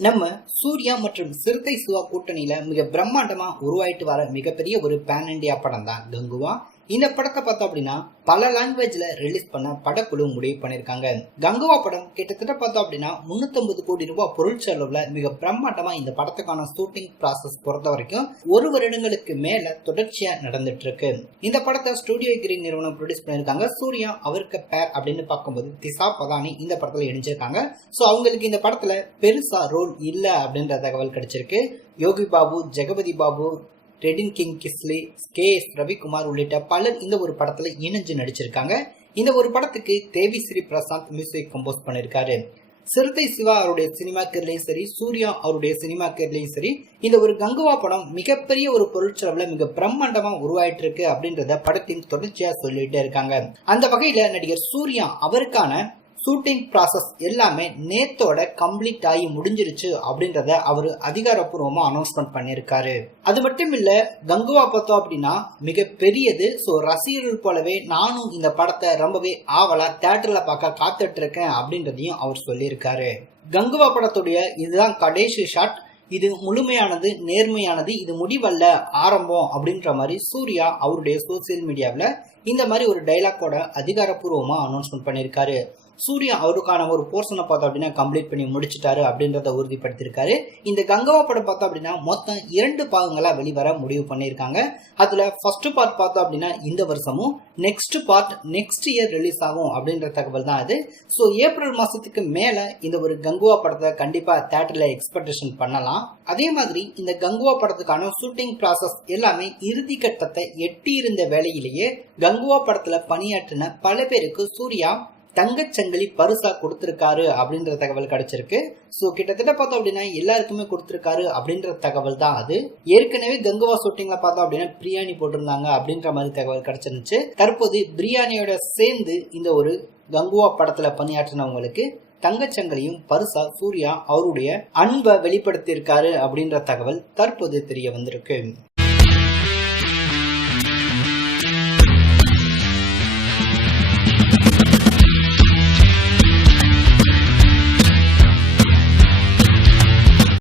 நம்ம சூர்யா மற்றும் சிறுத்தை சிவா கூட்டணியில மிக பிரம்மாண்டமா உருவாயிட்டு வர மிகப்பெரிய ஒரு பேன் இண்டியா படம் தான் கங்குவா. இந்த படத்தை பார்த்தோம் அப்படின்னா பல லாங்குவேஜ்ல ரிலீஸ் பண்ண படக்குழு முடிவு பண்ணிருக்காங்க. கங்குவா படம் கிட்டத்தட்ட பார்த்தோம் அப்படின்னா 350 கோடி ரூபாய் பொருள் செலவுல மிக பிரம்மாண்டமா இந்த படத்துக்கான ஷூட்டிங் ப்ராசஸ் பொறுத்த வரைக்கும் 1 வருடங்களுக்கு மேல தொடர்ச்சியா நடந்துட்டு இருக்கு. இந்த படத்தை ஸ்டுடியோ கிரீன் நிறுவனம் ப்ரொடியூஸ் பண்ணிருக்காங்க. சூர்யா அவருக்கு பேர் அப்படின்னு பார்க்கும்போது திசா பதானி இந்த படத்துல இணைஞ்சிருக்காங்க. சோ அவங்களுக்கு இந்த படத்துல பெருசா ரோல் இல்ல அப்படின்ற தகவல் கிடைச்சிருக்கு. யோகி பாபு, ஜெகபதி பாபு, ரெடின் கிங் கிஸ்லி, KS ரவிக்குமார் உள்ளிட்ட பலர் இந்த ஒரு படத்துல இணைஞ்சு நடிச்சிருக்காங்க. இந்த ஒரு படத்துக்கு தேவி ஸ்ரீ பிரசாந்த் மியூசிக் கம்போஸ் பண்ணிருக்காரு. சிறுத்தை சிவா அவருடைய சினிமா கேர்லயும் சரி, சூர்யா அவருடைய சினிமா கேர்லயும் சரி, இந்த ஒரு கங்குவா படம் மிகப்பெரிய ஒரு பொருட்செலவுல மிக பிரம்மாண்டமா உருவாயிட்டு இருக்கு அப்படின்றத படத்தின் தொடர்ச்சியா சொல்லிட்டே இருக்காங்க. அந்த வகையில நடிகர் சூர்யா அவருக்கான ஷூட்டிங் ப்ராசஸ் எல்லாமே நேத்தோட கம்ப்ளீட் ஆகி முடிஞ்சிருச்சு அப்படின்றத அவரு அதிகாரப்பூர்வமா அனௌன்ஸ்மெண்ட் பண்ணிருக்காரு. அது மட்டும் இல்ல, கங்குவா பார்த்தோம் அப்படின்னா மிக பெரியது. சோ ரசிகர்கள் போலவே நானும் இந்த படத்தை ரொம்பவே ஆவலா தியேட்டர்ல பார்க்க காத்துட்டு இருக்கேன் அப்படின்றதையும் அவர் சொல்லியிருக்காரு. கங்குவா படத்துடைய இதுதான் கடைசி ஷாட், இது முழுமையானது, நேர்மையானது, இது முடிவல்ல, ஆரம்பம் அப்படின்ற மாதிரி சூர்யா அவருடைய சோசியல் மீடியாவில் இந்த மாதிரி ஒரு டைலாக்கோட அதிகாரப்பூர்வமா அனௌன்ஸ்மெண்ட் பண்ணியிருக்காரு. சூர்யா அவருக்கான ஒரு போர்ஷனை பார்த்தோம் அப்படின்னா கம்ப்ளீட் பண்ணி முடிச்சிட்டாரு அப்படின்றத உறுதிப்படுத்திருக்காரு. இந்த கங்குவா படம் பார்த்தோம் அப்படின்னா மொத்தம் 2 பாகங்களா வெளிவர முடிவு பண்ணியிருக்காங்க. அதுல ஃபர்ஸ்ட் பார்ட் பார்த்தோம் அப்படின்னா இந்த வருஷமும், next part next year release ஆகும் அப்படின்ற தகவல் தான் அது. ஸோ ஏப்ரல் மாசத்துக்கு மேல இந்த ஒரு கங்குவா படத்தை கண்டிப்பா தியேட்டர்ல எக்ஸ்பெக்டேஷன் பண்ணலாம். அதே மாதிரி இந்த கங்குவா படத்துக்கான ஷூட்டிங் ப்ராசஸ் எல்லாமே இறுதி கட்டத்தை எட்டி இருந்த வேளையிலேயே கங்குவா படத்துல பணியாற்றின பல பேருக்கு சூர்யா தங்கச்சங்கிலி பரிசா கொடுத்திருக்காரு அப்படின்ற தகவல் கிடைச்சிருக்கு. சோ கிட்டத்தட்ட பார்த்தோம் அப்படின்னா எல்லாருக்குமே கொடுத்திருக்காரு அப்படின்ற தகவல் தான் அது. ஏற்கனவே கங்குவா ஷூட்டிங்ல பார்த்தோம் அப்படின்னா பிரியாணி போட்டிருந்தாங்க அப்படின்ற மாதிரி தகவல் கிடைச்சிருந்துச்சு. தற்போது பிரியாணியோட சேர்ந்து இந்த ஒரு கங்குவா படத்துல பணியாற்றினவங்களுக்கு தங்கச்சங்கலையும் பரிசா சூர்யா அவருடைய அன்பை வெளிப்படுத்தி இருக்காரு அப்படின்ற தகவல் தற்போது தெரிய வந்திருக்கு.